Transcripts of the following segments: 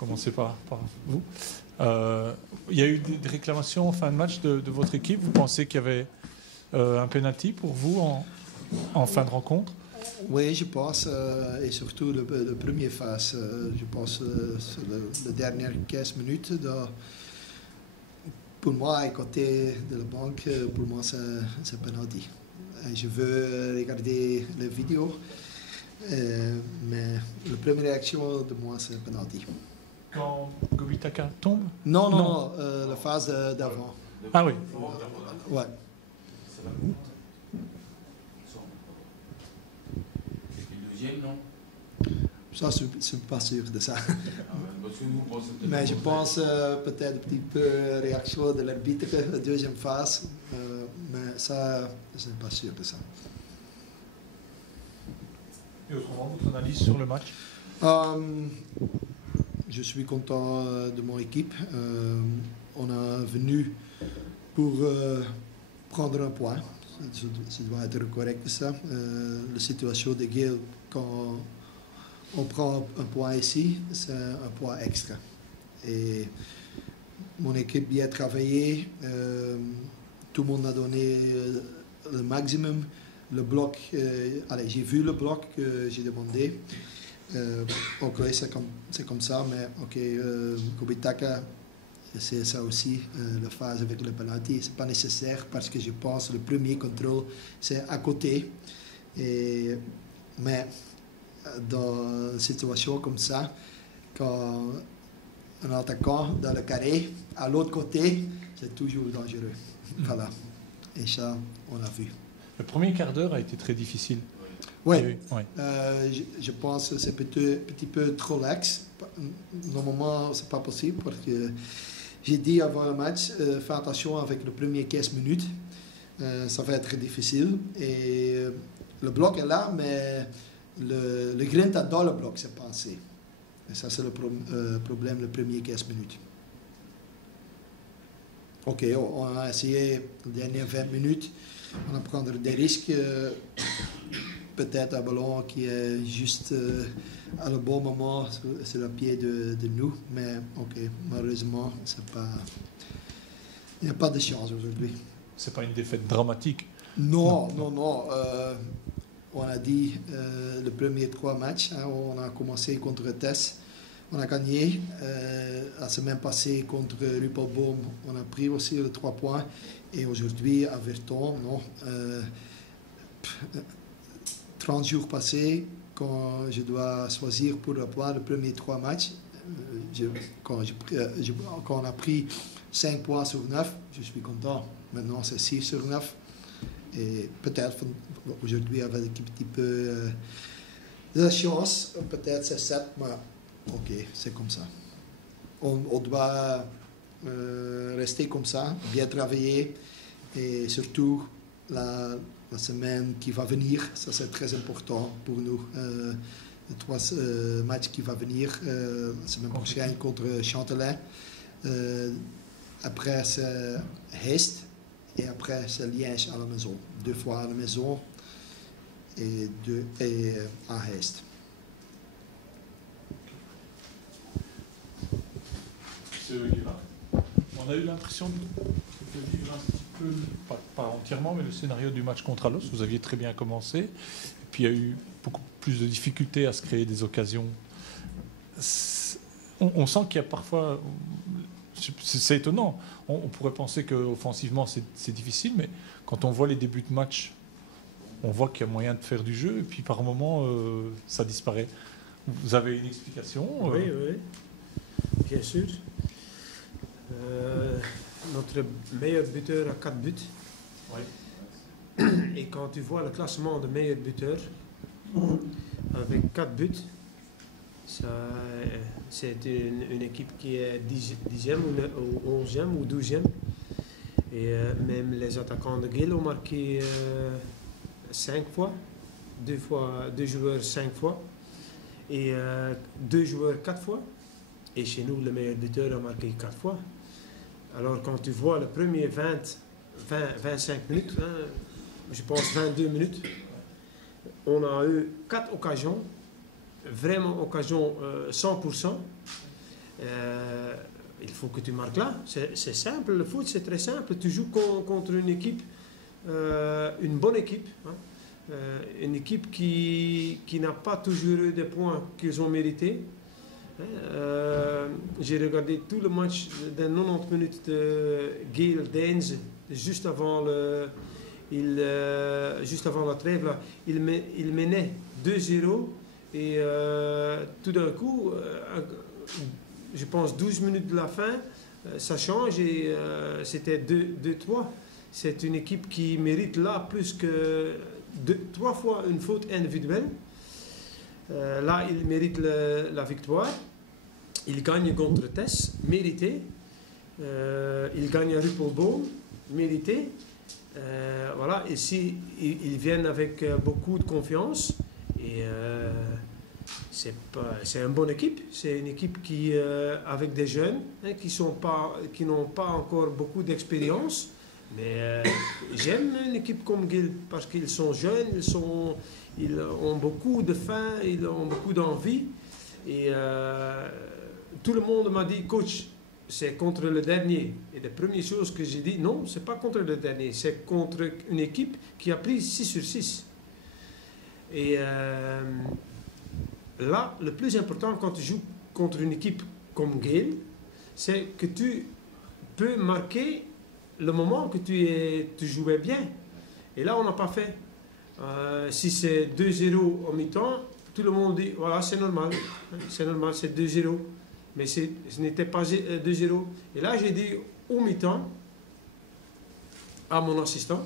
commencer par vous. Il y a eu des réclamations en fin de match de votre équipe. Vous pensez qu'il y avait un penalty pour vous en fin de rencontre? Oui, je pense, et surtout le premier phase, je pense sur les dernières 15 minutes, pour moi, à côté de la banque, pour moi c'est penalty. Je veux regarder les vidéos, mais la première réaction de moi c'est penalty. Quand Gobitaka tombe? Non, la phase d'avant. Ah oui. Ouais. Non? Ça, je ne suis pas sûr de ça. Mais je pense peut-être un petit peu réaction de l'arbitre, la deuxième phase. Mais ça, je ne suis pas sûr de ça. Et autrement, votre analyse sur le match? Je suis content de mon équipe. On est venu pour prendre un point. Ça doit être correct ça. La situation de Geel, quand on prend un point ici, c'est un point extra. Et mon équipe bien travaillé. Tout le monde a donné le maximum. Le bloc, j'ai vu le bloc que j'ai demandé. Ok, c'est comme ça, mais ok, Gobitaka, c'est ça aussi, la phase avec le penalty. C'est pas nécessaire parce que je pense que le premier contrôle, c'est à côté. Mais dans une situation comme ça, quand un attaquant dans le carré, à l'autre côté, c'est toujours dangereux. Voilà. Et ça, on a vu. Le premier quart d'heure a été très difficile. Oui, oui. Je pense que c'est un petit peu trop lax. Normalement, c'est pas possible parce que j'ai dit avant le match, fais attention avec les premières 15 minutes. Ça va être difficile. Et le bloc est là, mais le grinta dans le bloc, c'est pas assez. Et ça, c'est le problème, les premières 15 minutes. Ok, on a essayé les dernières 20 minutes. On va prendre des risques. Peut-être un ballon qui est juste à le bon moment sur le pied de nous. Mais ok, malheureusement, il n'y a pas de chance aujourd'hui. C'est pas une défaite dramatique? Non. On a dit les premiers 3 matchs, hein, on a commencé contre Tess, on a gagné. La semaine passée contre Ruppelboom, on a pris aussi les 3 points. Et aujourd'hui, à Virton, non. 30 jours passés, quand je dois choisir pour avoir les premiers 3 matchs, quand on a pris 5 points sur 9, je suis content. Maintenant, c'est 6 sur 9. Et peut-être aujourd'hui, avec un petit peu de chance, peut-être c'est 7, mais ok, c'est comme ça. On doit rester comme ça, bien travailler et surtout la semaine qui va venir, ça c'est très important pour nous. Les 3 matchs qui vont venir, la semaine prochaine contre Chantelin. Après c'est Heest et après c'est Liège à la maison. 2 fois à la maison et à Heest. On a eu l'impression de vivre un petit peu, pas entièrement, mais le scénario du match contre Alos. Vous aviez très bien commencé, et puis il y a eu beaucoup plus de difficultés à se créer des occasions. On sent qu'il y a parfois, c'est étonnant, on pourrait penser qu'offensivement c'est difficile, mais quand on voit les débuts de match, on voit qu'il y a moyen de faire du jeu, et puis par moments ça disparaît. Vous avez une explication? Oui, bien sûr. Notre meilleur buteur a 4 buts. Oui. Et quand tu vois le classement de meilleur buteur, avec 4 buts, c'est une équipe qui est 10e ou 11e ou 12e. Et même les attaquants de Geel ont marqué 5 fois, 2 joueurs 5 fois, et 2 joueurs 4 fois. Et chez nous, le meilleur buteur a marqué 4 fois. Alors quand tu vois le premier 25 minutes, hein, je pense 22 minutes, on a eu 4 occasions, vraiment occasions 100%. Il faut que tu marques là. C'est simple, le foot c'est très simple. Tu joues contre une équipe, une bonne équipe, hein. Une équipe qui n'a pas toujours eu des points qu'ils ont mérités. J'ai regardé tout le match de 90 minutes de Gale Danes juste avant juste avant la trêve. Là, il menait 2-0 et tout d'un coup, je pense 12 minutes de la fin, ça change et c'était 2-3. C'est une équipe qui mérite là plus que 3 fois une faute individuelle. Là, il mérite la victoire. Il gagne contre Tess, mérité. Il gagne à Rupelboom, mérité. Voilà, ici, ils viennent avec beaucoup de confiance. Et c'est une bonne équipe. C'est une équipe qui, avec des jeunes hein, qui n'ont pas encore beaucoup d'expérience. Mais j'aime une équipe comme Gale parce qu'ils sont jeunes, ils ont beaucoup de faim, ils ont beaucoup d'envie. Et tout le monde m'a dit, coach, c'est contre le dernier. Et la première chose que j'ai dit, non, c'est pas contre le dernier, c'est contre une équipe qui a pris 6 sur 6. Et là, le plus important quand tu joues contre une équipe comme Gale, c'est que tu peux marquer le moment que tu jouais bien. Et là, on n'a pas fait. Si c'est 2-0 au mi-temps, tout le monde dit, voilà, c'est normal. C'est normal, c'est 2-0. Mais ce n'était pas 2-0. Et là, j'ai dit au mi-temps, à mon assistant,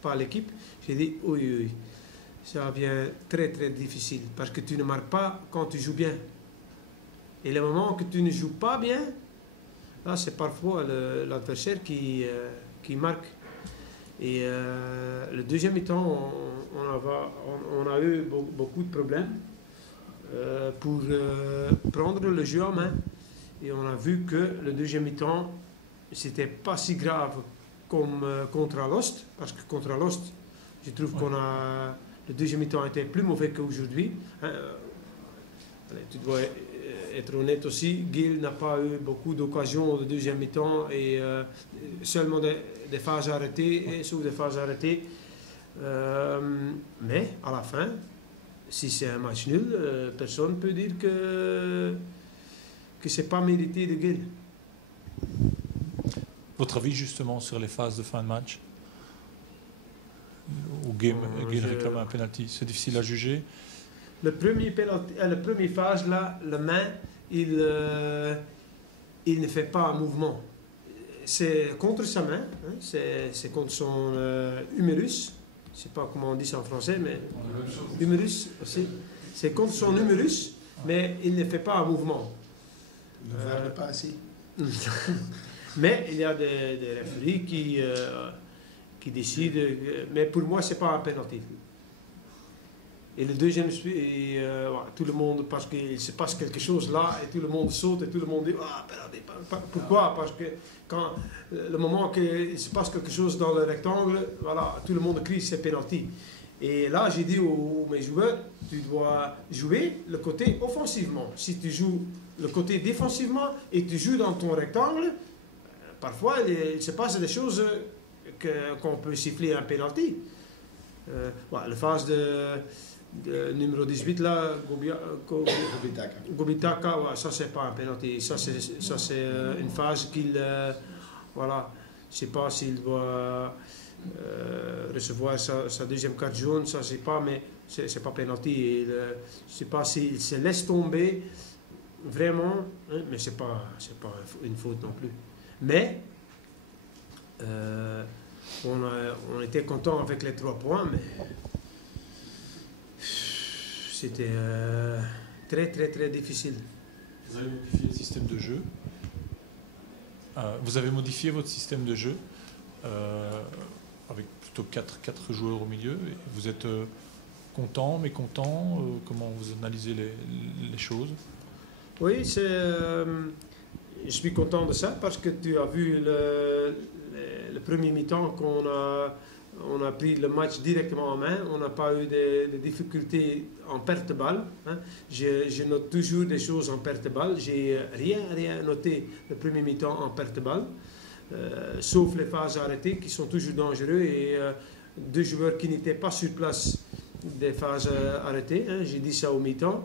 pas à l'équipe, j'ai dit, oui, ça devient très, très difficile. Parce que tu ne marques pas quand tu joues bien. Et le moment que tu ne joues pas bien, là, c'est parfois l'adversaire qui marque. Et le deuxième mi-temps, on a eu beaucoup de problèmes pour prendre le jeu en main. Et on a vu que le deuxième mi-temps, c'était pas si grave comme contre Alost. Parce que contre Alost, je trouve le deuxième mi-temps était plus mauvais qu'aujourd'hui. Hein. Tu dois être honnête aussi, Gale n'a pas eu beaucoup d'occasions de deuxième mi-temps et seulement des phases arrêtées et sous des phases arrêtées. Mais à la fin, si c'est un match nul, personne ne peut dire que ce n'est pas mérité de Gale. Votre avis justement sur les phases de fin de match où Gale réclame un penalty, c'est difficile à juger. Le premier phase, là, la main, il ne fait pas un mouvement. C'est contre sa main, hein, c'est contre son humérus. Je ne sais pas comment on dit ça en français, mais humérus aussi. C'est contre son humérus, mais il ne fait pas un mouvement. Ne verre pas assez. Mais il y a des référés qui décident. Mais pour moi, ce n'est pas un penalty. Et le deuxième, tout le monde, parce qu'il se passe quelque chose là, et tout le monde saute, et tout le monde dit ah, penalty. Pourquoi? Parce que quand le moment qu'il se passe quelque chose dans le rectangle, voilà, tout le monde crie c'est penalty. Et là, j'ai dit aux mes joueurs, tu dois jouer le côté offensivement. Si tu joues le côté défensivement et tu joues dans ton rectangle, parfois il se passe des choses qu'on peut siffler un penalty. Voilà, la phase de numéro 18 là, Gobitaka, ouais, ça c'est pas un penalty, ça c'est une phase qu'il, voilà, je sais pas s'il doit recevoir sa deuxième carte jaune, ça c'est pas, mais c'est pas penalty, je sais pas s'il se laisse tomber vraiment, hein, mais c'est pas une faute non plus. Mais on était content avec les 3 points, mais c'était très très très difficile. Vous avez modifié le système de jeu. Vous avez modifié votre système de jeu avec plutôt 4 joueurs au milieu. Et vous êtes content, mécontent. Comment vous analysez les choses? Oui, je suis content de ça parce que tu as vu le premier mi-temps qu'on On a pris le match directement en main. On n'a pas eu de difficultés en perte de balle. Hein. Je note toujours des choses en perte de balle. J'ai rien noté le premier mi-temps en perte de balle. Sauf les phases arrêtées qui sont toujours dangereux et 2 joueurs qui n'étaient pas sur place des phases arrêtées. Hein. J'ai dit ça au mi-temps.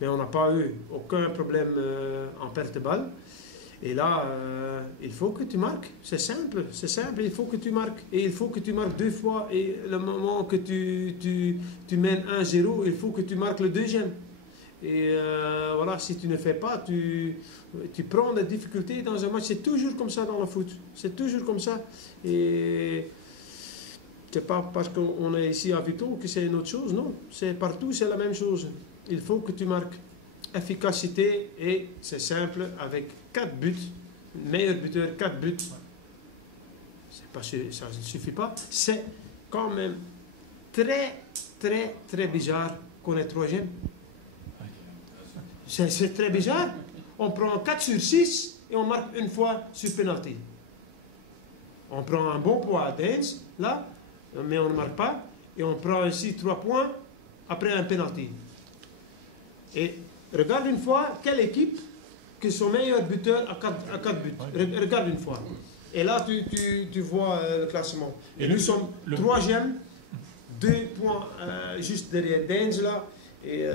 Mais on n'a pas eu aucun problème en perte de balle. Et là, il faut que tu marques. C'est simple, il faut que tu marques. Et il faut que tu marques 2 fois. Et le moment que tu mènes 1-0, il faut que tu marques le deuxième. Et voilà, si tu ne fais pas, tu prends des difficultés dans un match. C'est toujours comme ça dans le foot. C'est toujours comme ça. Et c'est pas parce qu'on est ici à Viton que c'est une autre chose, non. C'est partout, c'est la même chose. Il faut que tu marques. Efficacité, et c'est simple, avec 4 buts, meilleur buteur, 4 buts. Ça ne suffit pas. C'est quand même très bizarre qu'on est 3e. C'est très bizarre. On prend 4 sur 6 et on marque une fois sur penalty. On prend un bon point à Dens, là, mais on ne marque pas. Et on prend ici 3 points après un penalty. Et regarde une fois quelle équipe que son meilleur buteur a 4 buts. Regarde une fois. Et là, tu vois le classement. Et nous sommes 3e, 2 points juste derrière Dens, là. Et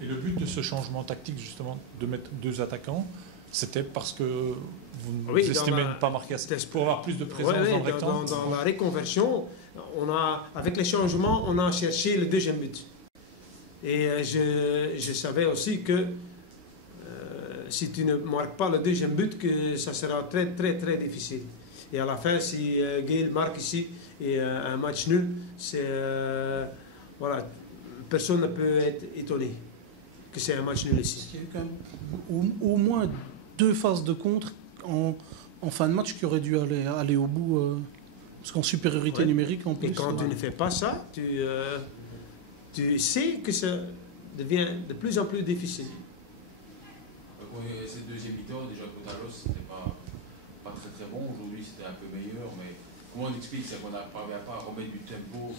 le but de ce changement tactique, justement, de mettre 2 attaquants, c'était parce que vous estimez ne pas marquer assez, pour avoir plus de présence dans le rectangle. Dans la reconversion, avec les changements, on a cherché le deuxième but. Et je savais aussi que si tu ne marques pas le deuxième but, que ça sera très difficile. Et à la fin, si Gaël marque ici et un match nul, voilà, personne ne peut être étonné que c'est un match nul ici. Il y a eu quand même au moins 2 phases de contre en fin de match qui auraient dû aller au bout, parce qu'en supériorité numérique en plus. Et quand tu ne fais pas ça, tu sais que ça devient de plus en plus difficile. Cette deuxième mi-temps, déjà Cotalos, c'était pas très bon. Aujourd'hui, c'était un peu meilleur. Mais comment on explique ça qu'on n'arrive pas à remettre du tempo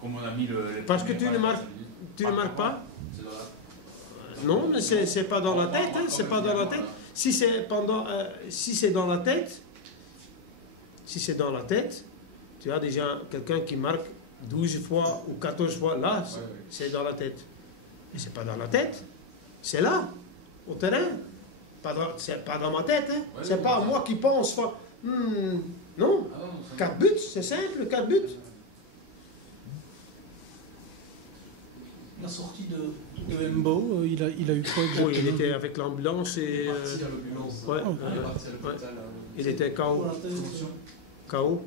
comme on a mis le. Parce que tu ne marques pas. Non, mais c'est pas dans la tête. Hein, c'est pas dans la tête. Si c'est dans la tête, tu as déjà quelqu'un qui marque 12 fois ou 14 fois. Là, c'est dans la tête. Mais c'est pas dans la tête. C'est là, au terrain. C'est pas dans ma tête. Hein. C'est pas moi qui pense. Non. 4 buts, c'est simple, 4 buts. La sortie de Mbo, il a eu quoi exactement? Oui, il était avec l'ambulance et. Il était KO. KO.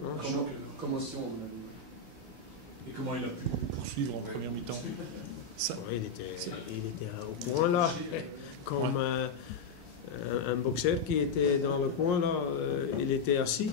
Commotion, on a Et comment il a pu poursuivre en première mi-temps? Il était au coin là, comme un boxeur qui était dans le coin là, il était assis.